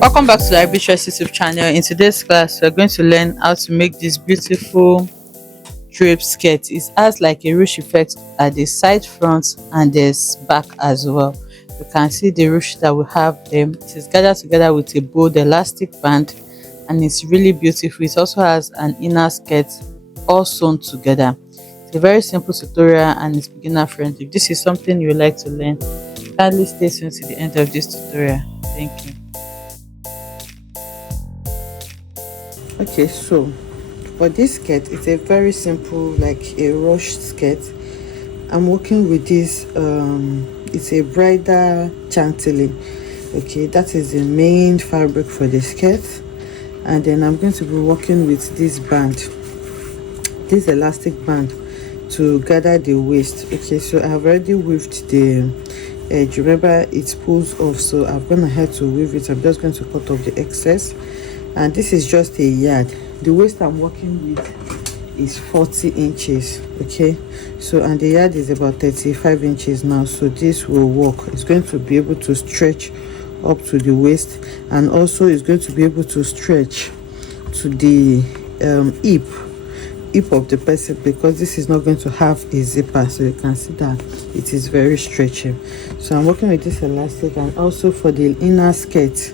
Welcome back to the Draped Ruched YouTube channel. In today's class, we're going to learn how to make this beautiful drape skirt. It has like a ruche effect at the side front and there's back as well. You can see the ruche that we have there. It is gathered together with a bold elastic band and it's really beautiful. It also has an inner skirt all sewn together. It's a very simple tutorial and it's beginner friendly. If this is something you would like to learn, kindly stay tuned to the end of this tutorial. Thank you. Okay, so for this skirt, it's a very simple, like a ruched skirt. I'm working with this it's a bridal chantilly. Okay, that is the main fabric for the skirt, and then I'm going to be working with this band, this elastic band, to gather the waist. Okay, so I've already weaved the edge. Remember, it pulls off, so I'm gonna have to weave it. I'm just going to cut off the excess, and this is just a yard. The waist I'm working with is 40 inches. Okay, so and the yard is about 35 inches now, so this will work. It's going to be able to stretch up to the waist, and also it's going to be able to stretch to the hip of the person, because this is not going to have a zipper, so you can see that it is very stretchy. So I'm working with this elastic, and also for the inner skirt,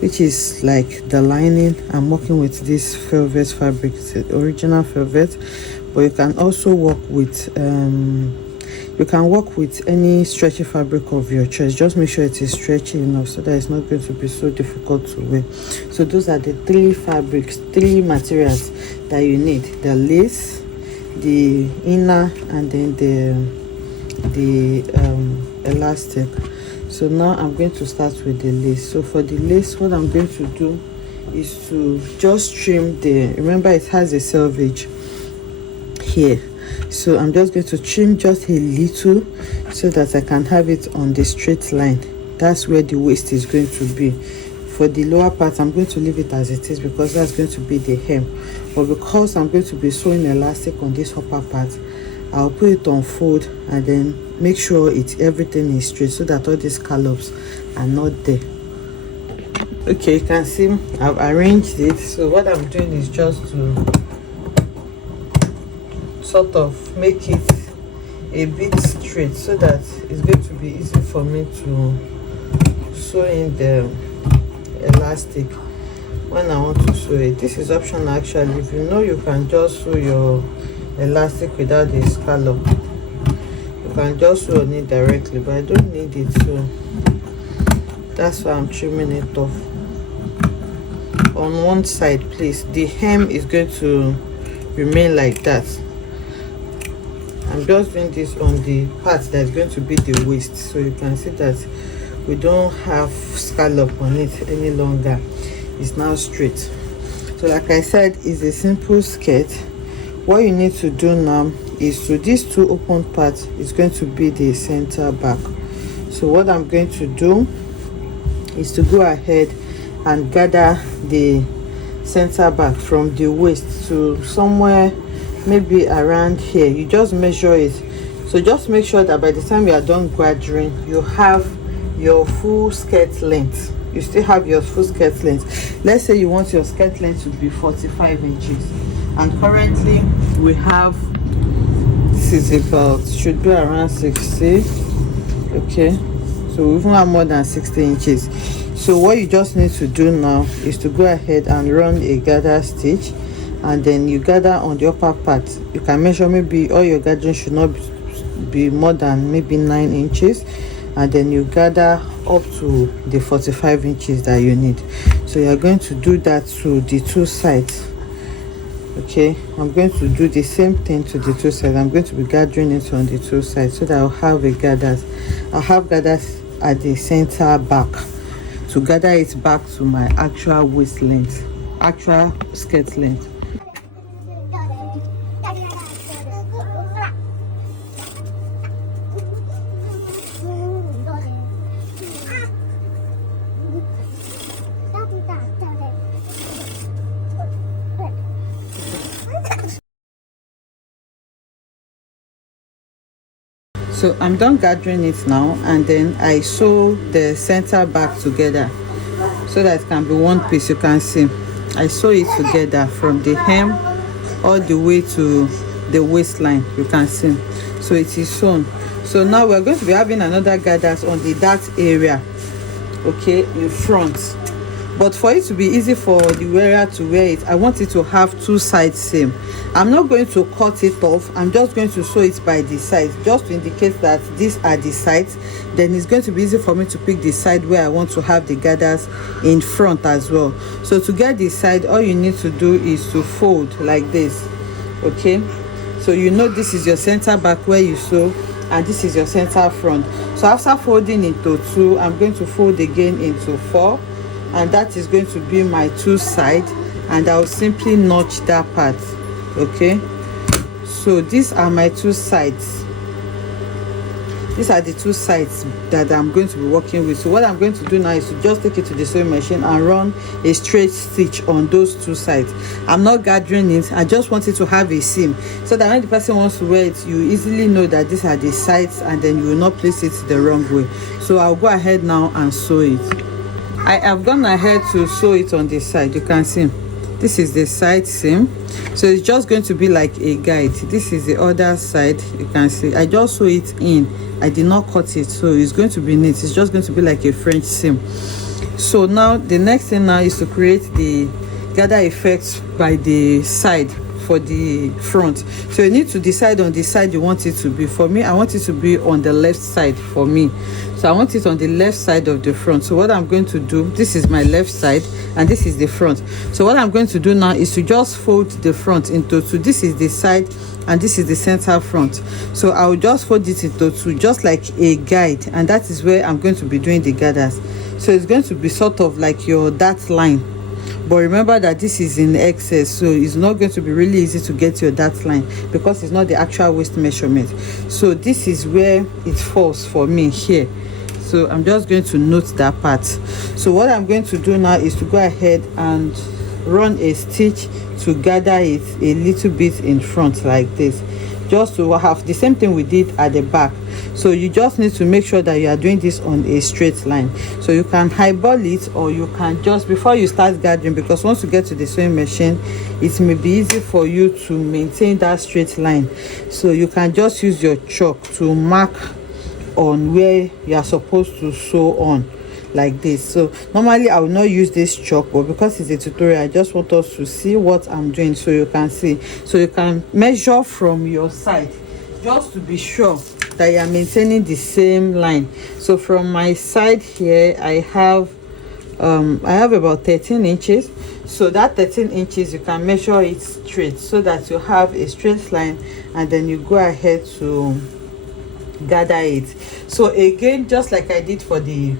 which is like the lining, I'm working with this velvet fabric. It's the original velvet, but you can also work with any stretchy fabric of your choice. Just make sure it is stretchy enough so that it's not going to be so difficult to wear. So those are the three materials that you need: the lace, the inner, and then the elastic. So now I'm going to start with the lace. So for the lace, what I'm going to do is to just trim remember it has a selvage here, so I'm just going to trim just a little so that I can have it on the straight line. That's where the waist is going to be. For the lower part, I'm going to leave it as it is because that's going to be the hem, but because I'm going to be sewing elastic on this upper part, I'll put it on fold and then make sure everything is straight so that all these scallops are not there. Okay, you can see I've arranged it. So what I'm doing is just to sort of make it a bit straight so that it's going to be easy for me to sew in the elastic when I want to sew it. This is optional actually. If you know, you can just sew your elastic without the scallop. You can just sew on it directly, but I don't need it, so that's why I'm trimming it off. On one side, please, the hem is going to remain like that. I'm just doing this on the part that's going to be the waist, so you can see that we don't have scallop on it any longer. It's now straight. So like I said, it's a simple skirt. What you need to do now is to these two open parts is going to be the center back. So what I'm going to do is to go ahead and gather the center back from the waist to somewhere maybe around here. You just measure it. So just make sure that by the time you are done gathering, you have your full skirt length. You still have your full skirt length. Let's say you want your skirt length to be 45 inches, and currently we have, this is about, should be around 60. Okay, so we even have more than 60 inches. So what you just need to do now is to go ahead and run a gather stitch, and then you gather on the upper part. You can measure, maybe all your gathering should not be more than maybe 9 inches, and then you gather up to the 45 inches that you need. So you're going to do that to the two sides. Okay, I'm going to do the same thing to the two sides. I'm going to be gathering it on the two sides so that I'll have gathers at the center back to gather it back to my actual waist length, actual skirt length. So I'm done gathering it now, and then I sew the center back together. so that it can be one piece. You can see I sew it together from the hem all the way to the waistline. You can see, so it is sewn. So now we're going to be having another gathers on the that area, okay, in front. But for it to be easy for the wearer to wear it, I want it to have two sides same. I'm not going to cut it off. I'm just going to sew it by the sides, just to indicate that these are the sides. Then it's going to be easy for me to pick the side where I want to have the gathers in front as well. So to get the side, all you need to do is to fold like this, okay? So you know this is your center back where you sew, and this is your center front. So after folding into 2, I'm going to fold again into 4, and that is going to be my 2 sides, and I'll simply notch that part, okay? So these are my 2 sides. These are the 2 sides that I'm going to be working with. So what I'm going to do now is to just take it to the sewing machine and run a straight stitch on those 2 sides. I'm not gathering it. I just want it to have a seam, so that when the person wants to wear it, you easily know that these are the sides, and then you will not place it the wrong way. So I'll go ahead now and sew it. I have gone ahead to sew it on this side. You can see this is the side seam, so it's just going to be like a guide. This is the other side. You can see I just sew it in. I did not cut it, so it's going to be neat. It's just going to be like a French seam. So now the next thing now is to create the gather effect by the side for the front. So you need to decide on the side you want it to be. For me, I want it to be on the left side for me. So I want it on the left side of the front. So what I'm going to do, this is my left side and this is the front. So what I'm going to do now is to just fold the front into 2. This is the side and this is the center front. So I'll just fold it into 2, just like a guide, and that is where I'm going to be doing the gathers. So it's going to be sort of like your dart line. But remember that this is in excess, so it's not going to be really easy to get your dart line because it's not the actual waist measurement. So this is where it falls for me here. So I'm just going to note that part. So what I'm going to do now is to go ahead and run a stitch to gather it a little bit in front like this, just to have the same thing we did at the back. So you just need to make sure that you are doing this on a straight line. So you can highball it, or you can just, before you start gathering, because once you get to the sewing machine, it may be easy for you to maintain that straight line. So you can just use your chalk to mark on where you are supposed to sew on like this. So normally I will not use this chalk, but because it's a tutorial, I just want us to see what I'm doing so you can see. So you can measure from your side just to be sure that you are maintaining the same line. So from my side here, I have about 13 inches. So that 13 inches, you can measure it straight so that you have a straight line, and then you go ahead to gather it. So again, just like I did for the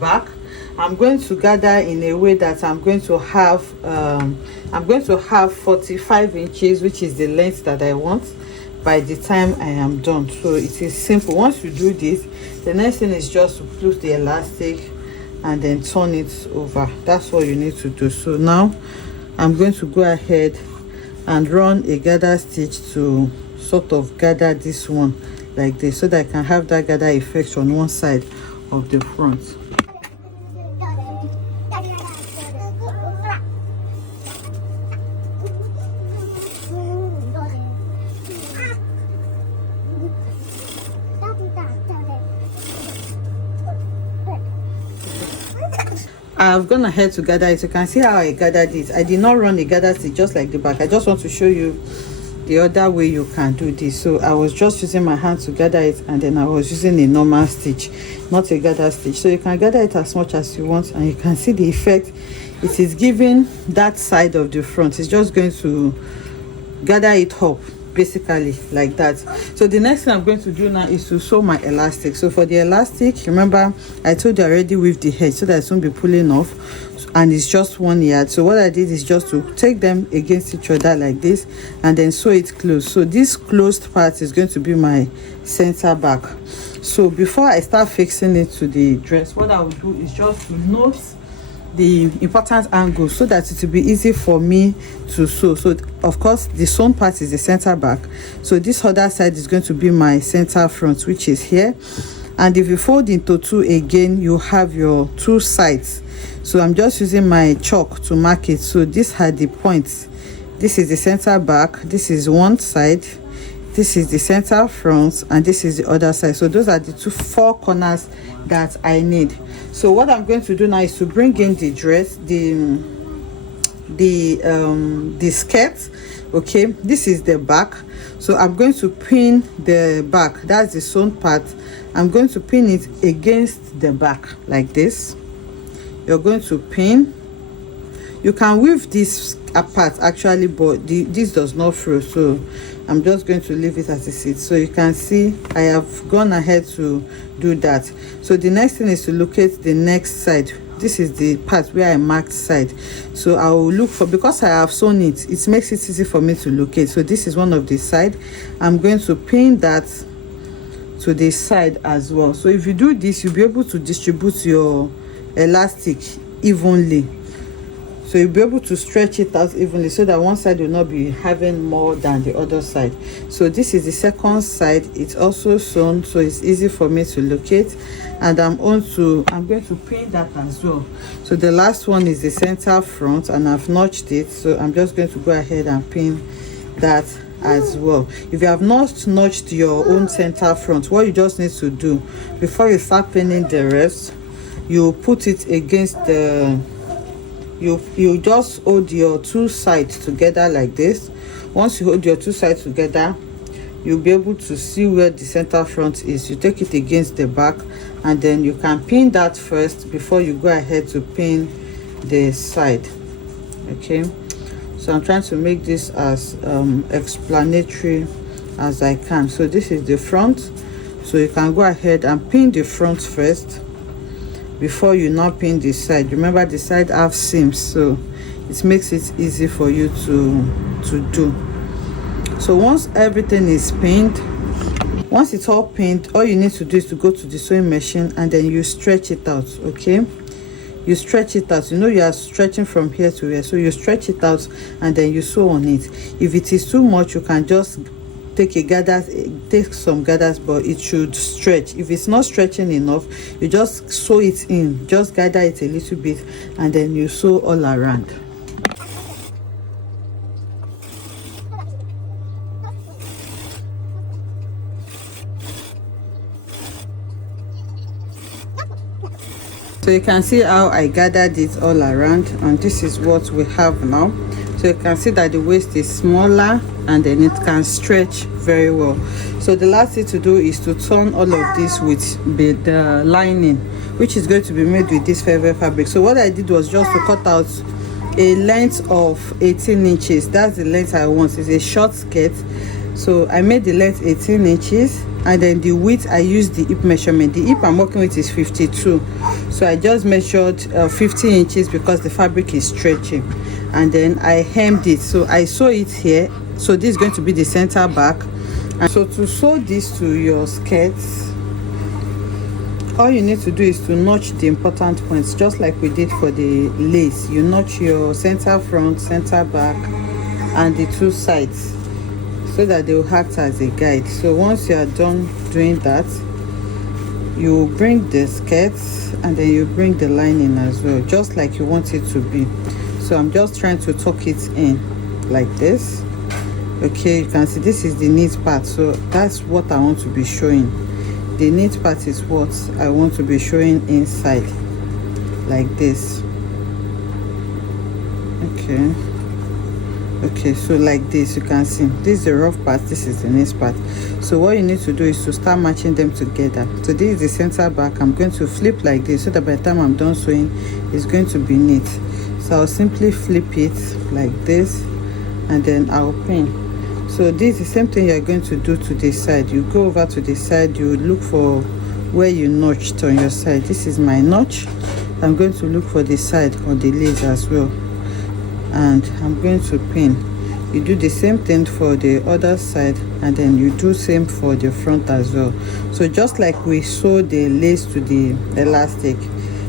back, I'm going to gather in a way that I'm going to have 45 inches, which is the length that I want by the time I am done. So it is simple. Once you do this, the next thing is just to put the elastic and then turn it over. That's all you need to do. So now I'm going to go ahead and run a gather stitch to sort of gather this one like this, so that I can have that gather effect on one side of the front. I've gone ahead to gather it. You can see how I gathered it. I did not run a gather stitch just like the back. I just want to show you the other way you can do this. So I was just using my hand to gather it, and then I was using a normal stitch, not a gather stitch. So you can gather it as much as you want, and you can see the effect it is giving that side of the front. It's just going to gather it up basically like that. So the next thing I'm going to do now is to sew my elastic. So for the elastic, remember I told you already with the head so that it won't be pulling off, and it's just 1 yard. So what I did is just to take them against each other like this and then sew it close. So this closed part is going to be my center back. So before I start fixing it to the dress, what I will do is just to note the important angle so that it will be easy for me to sew. So of course the sewn part is the center back, so this other side is going to be my center front, which is here, and if you fold into two again, you have your two sides. So I'm just using my chalk to mark it. So these are the points. This is the center back, this is one side, this is the center front, and this is the other side. So those are the four corners that I need. So what I'm going to do now is to bring in the dress, the skirt. Okay, this is the back. So I'm going to pin the back, that's the sewn part. I'm going to pin it against the back like this. You're going to pin. You can weave this apart actually, but this does not flow, so I'm just going to leave it as it is. So you can see I have gone ahead to do that. So the next thing is to locate the next side. This is the part where I marked side. So I will look for, because I have sewn it, it makes it easy for me to locate. So this is one of the side. I'm going to pin that to the side as well. So if you do this, you'll be able to distribute your elastic evenly. So you'll be able to stretch it out evenly so that one side will not be having more than the other side. So this is the second side. It's also sewn, so it's easy for me to locate. And I'm going to pin that as well. So the last one is the center front, and I've notched it. So I'm just going to go ahead and pin that as well. If you have not notched your own center front, what you just need to do before you start pinning the rest, you put it against the, you just hold your two sides together like this. Once you hold your two sides together, you'll be able to see where the center front is. You take it against the back, and then you can pin that first before you go ahead to pin the side. Okay, so I'm trying to make this as explanatory as I can. So this is the front, so you can go ahead and pin the front first before you now pin the side. Remember, the side have seams, so it makes it easy for you to do. So once everything is pinned, once it's all pinned, all you need to do is to go to the sewing machine and then you stretch it out. Okay, you stretch it out. You know you are stretching from here to here, so you stretch it out and then you sew on it. If it is too much, you can just take some gathers, but it should stretch. If it's not stretching enough, you just sew it in, just gather it a little bit, and then you sew all around. So you can see how I gathered it all around, and this is what we have now. So you can see that the waist is smaller and then it can stretch very well. So the last thing to do is to turn all of this with the lining, which is going to be made with this velvet fabric. So what I did was just to cut out a length of 18 inches. That's the length I want. It's a short skirt, so I made the length 18 inches, and then the width, I used the hip measurement. The hip I'm working with is 52, so I just measured 15 inches because the fabric is stretching, and then I hemmed it. So I sew it here. So this is going to be the center back. And so to sew this to your skirts, all you need to do is to notch the important points, just like we did for the lace. You notch your center front, center back, and the two sides, so that they will act as a guide. So once you are done doing that, you bring the skirts and then you bring the lining as well, just like you want it to be. So I'm just trying to tuck it in like this. Okay, you can see this is the knit part, so that's what I want to be showing. The knit part is what I want to be showing inside, like this. Okay, so like this, you can see this is the rough part, this is the knit part. So what you need to do is to start matching them together. So this is the center back. I'm going to flip like this, so that by the time I'm done sewing, it's going to be neat. So I'll simply flip it like this, and then I'll pin. So this is the same thing you're going to do to this side. You go over to the side, you look for where you notched on your side. This is my notch. I'm going to look for the side on the lace as well, and I'm going to pin. You do the same thing for the other side, and then you do same for the front as well. So just like we sew the lace to the elastic,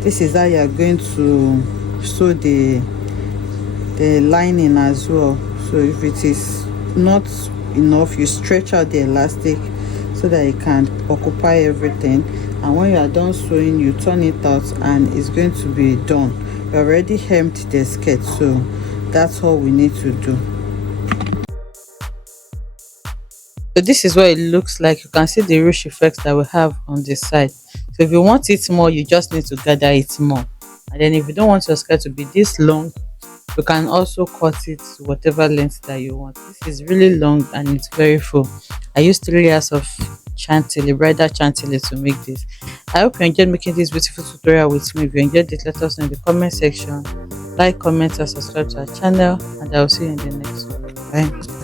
this is how you are going to sew the lining as well. So if it is not enough, you stretch out the elastic so that it can occupy everything, and when you are done sewing, you turn it out and it's going to be done. We already hemmed the skirt, so that's all we need to do. So this is what it looks like. You can see the ruche effect that we have on the side. So if you want it more, you just need to gather it more. And then if you don't want your skirt to be this long, you can also cut it to whatever length that you want. This is really long and it's very full. I used 3 layers of chantilly, bridal chantilly, to make this. I hope you enjoyed making this beautiful tutorial with me. If you enjoyed it, let us know in the comment section. Like, comment, and subscribe to our channel, and I will see you in the next one. Bye.